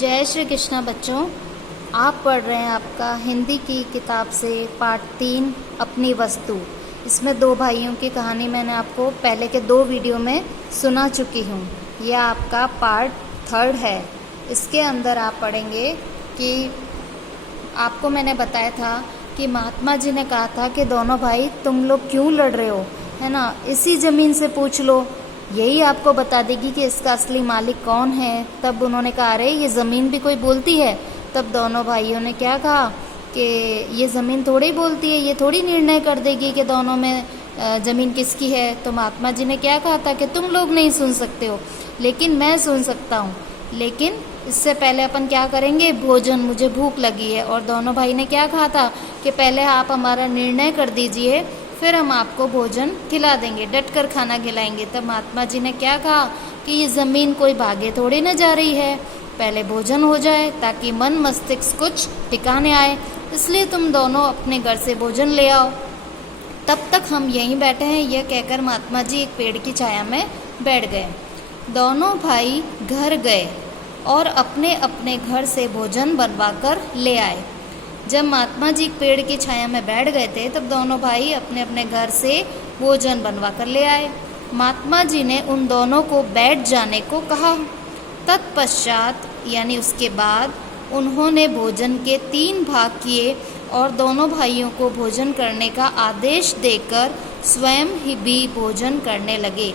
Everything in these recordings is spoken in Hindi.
जय श्री कृष्णा बच्चों, आप पढ़ रहे हैं आपका हिंदी की किताब से पार्ट 3 अपनी वस्तु। इसमें दो भाइयों की कहानी मैंने आपको पहले के 2 वीडियो में सुना चुकी हूँ। यह आपका पार्ट 3 है। इसके अंदर आप पढ़ेंगे कि आपको मैंने बताया था कि महात्मा जी ने कहा था कि दोनों भाई तुम लोग क्यों लड़ रहे हो, है ना, इसी ज़मीन से पूछ लो, यही आपको बता देगी कि इसका असली मालिक कौन है। तब उन्होंने कहा अरे ये ज़मीन भी कोई बोलती है। तब दोनों भाइयों ने क्या कहा कि ये ज़मीन थोड़ी ही बोलती है, ये थोड़ी निर्णय कर देगी कि दोनों में ज़मीन किसकी है। तो महात्मा जी ने क्या कहा था कि तुम लोग नहीं सुन सकते हो, लेकिन मैं सुन सकता हूँ। लेकिन इससे पहले अपन क्या करेंगे, भोजन, मुझे भूख लगी है। और दोनों भाई ने क्या कहा था कि पहले आप हमारा निर्णय कर दीजिए, फिर हम आपको भोजन खिला देंगे, डट कर खाना खिलाएंगे। तब महात्मा जी ने क्या कहा कि ये ज़मीन कोई भागे थोड़ी न जा रही है, पहले भोजन हो जाए ताकि मन मस्तिष्क कुछ ठिकाने आए, इसलिए तुम दोनों अपने घर से भोजन ले आओ, तब तक हम यहीं बैठे हैं। यह कहकर महात्मा जी एक पेड़ की छाया में बैठ गए। दोनों भाई घर गए और अपने अपने घर से भोजन बनवाकर ले आए। जब महात्मा जी पेड़ की छाया में बैठ गए थे तब दोनों भाई अपने अपने घर से भोजन बनवा कर ले आए। महात्मा जी ने उन दोनों को बैठ जाने को कहा। तत्पश्चात यानी उसके बाद उन्होंने भोजन के 3 भाग किए और दोनों भाइयों को भोजन करने का आदेश देकर स्वयं ही भी भोजन करने लगे।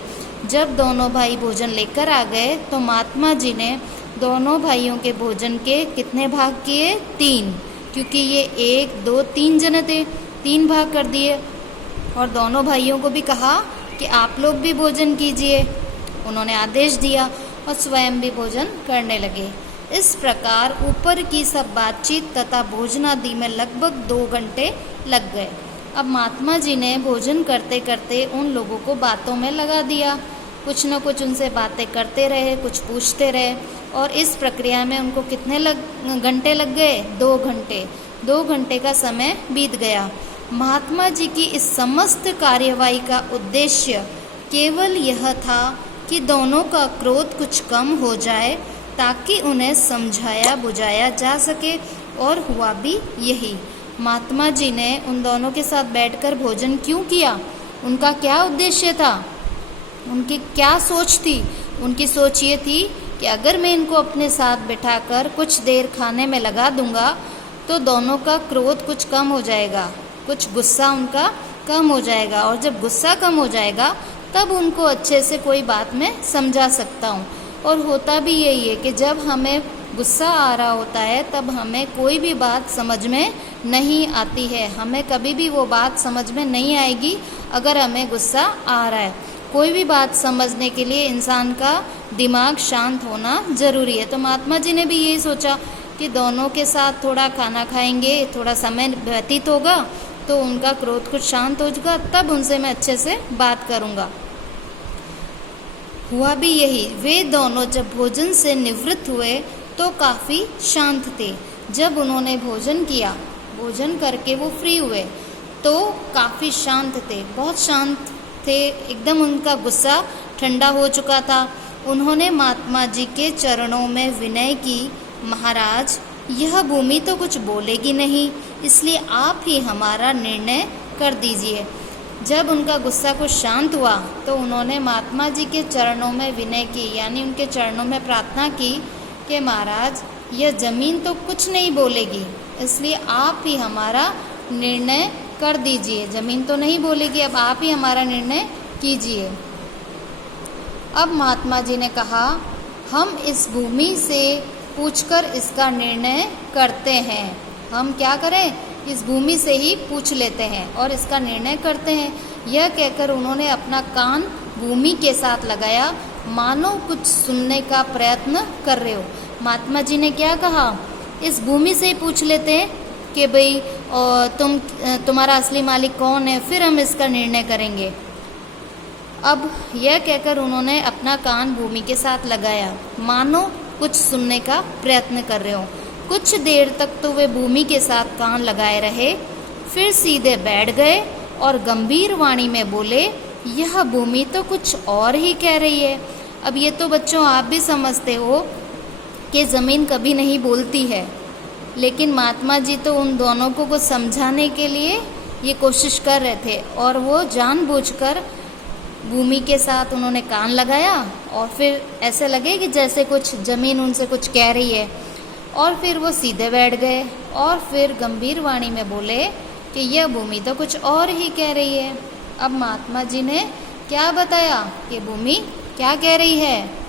जब दोनों भाई भोजन लेकर आ गए तो महात्मा जी ने दोनों भाइयों के भोजन के कितने भाग किए, 3, क्योंकि ये 1, 2, 3 जने थे, 3 भाग कर दिए। और दोनों भाइयों को भी कहा कि आप लोग भी भोजन कीजिए। उन्होंने आदेश दिया और स्वयं भी भोजन करने लगे। इस प्रकार ऊपर की सब बातचीत तथा भोजनादि में लगभग 2 घंटे लग गए। अब महात्मा जी ने भोजन करते करते उन लोगों को बातों में लगा दिया, कुछ न कुछ उनसे बातें करते रहे, कुछ पूछते रहे। और इस प्रक्रिया में उनको कितने घंटे लग गए, 2 घंटे। 2 घंटे का समय बीत गया। महात्मा जी की इस समस्त कार्यवाही का उद्देश्य केवल यह था कि दोनों का क्रोध कुछ कम हो जाए ताकि उन्हें समझाया बुझाया जा सके, और हुआ भी यही। महात्मा जी ने उन दोनों के साथ बैठकर भोजन क्यों किया, उनका क्या उद्देश्य था, उनकी क्या सोच थी। उनकी सोच ये थी कि अगर मैं इनको अपने साथ बिठाकर कुछ देर खाने में लगा दूंगा तो दोनों का क्रोध कुछ कम हो जाएगा, कुछ गुस्सा उनका कम हो जाएगा, और जब गुस्सा कम हो जाएगा तब उनको अच्छे से कोई बात मैं समझा सकता हूँ। और होता भी यही है कि जब हमें गुस्सा आ रहा होता है तब हमें कोई भी बात समझ में नहीं आती है। हमें कभी भी वो बात समझ में नहीं आएगी अगर हमें गुस्सा आ रहा है। कोई भी बात समझने के लिए इंसान का दिमाग शांत होना ज़रूरी है। तो महात्मा जी ने भी यही सोचा कि दोनों के साथ थोड़ा खाना खाएंगे, थोड़ा समय व्यतीत होगा तो उनका क्रोध कुछ शांत हो जाएगा, तब उनसे मैं अच्छे से बात करूँगा। हुआ भी यही। वे दोनों जब भोजन से निवृत्त हुए तो काफ़ी शांत थे। जब उन्होंने भोजन किया, भोजन करके वो फ्री हुए तो काफ़ी शांत थे, बहुत शांत थे, एकदम उनका गुस्सा ठंडा हो चुका था। उन्होंने महात्मा जी के चरणों में विनय की, महाराज यह भूमि तो कुछ बोलेगी नहीं, इसलिए आप ही हमारा निर्णय कर दीजिए। जब उनका गुस्सा कुछ शांत हुआ तो उन्होंने महात्मा जी के चरणों में विनय की, यानी उनके चरणों में प्रार्थना की कि महाराज यह ज़मीन तो कुछ नहीं बोलेगी, इसलिए आप ही हमारा निर्णय कर दीजिए। ज़मीन तो नहीं बोलेगी, अब आप ही हमारा निर्णय कीजिए। अब महात्मा जी ने कहा हम इस भूमि से पूछकर इसका निर्णय करते हैं। हम क्या करें, इस भूमि से ही पूछ लेते हैं और इसका निर्णय करते हैं। यह कहकर उन्होंने अपना कान भूमि के साथ लगाया, मानो कुछ सुनने का प्रयत्न कर रहे हो। महात्मा जी ने क्या कहा, इस भूमि से ही पूछ लेते हैं कि भाई तुम्हारा असली मालिक कौन है, फिर हम इसका निर्णय करेंगे। अब यह कहकर उन्होंने अपना कान भूमि के साथ लगाया, मानो कुछ सुनने का प्रयत्न कर रहे हो। कुछ देर तक तो वे भूमि के साथ कान लगाए रहे, फिर सीधे बैठ गए और गंभीर वाणी में बोले, यह भूमि तो कुछ और ही कह रही है। अब ये तो बच्चों आप भी समझते हो कि ज़मीन कभी नहीं बोलती है। लेकिन महात्मा जी तो उन दोनों को कुछ समझाने के लिए ये कोशिश कर रहे थे, और वो जानबूझकर भूमि के साथ उन्होंने कान लगाया, और फिर ऐसे लगे कि जैसे कुछ ज़मीन उनसे कुछ कह रही है, और फिर वो सीधे बैठ गए और फिर गंभीर वाणी में बोले कि यह भूमि तो कुछ और ही कह रही है। अब महात्मा जी ने क्या बताया कि भूमि क्या कह रही है।